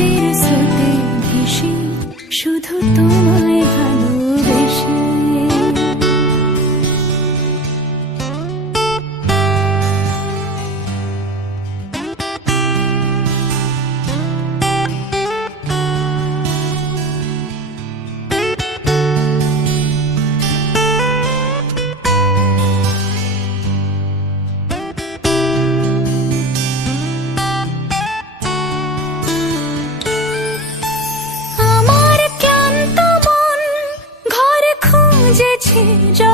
রাতের স্রোতে ভেসে শুধু তোমায় change.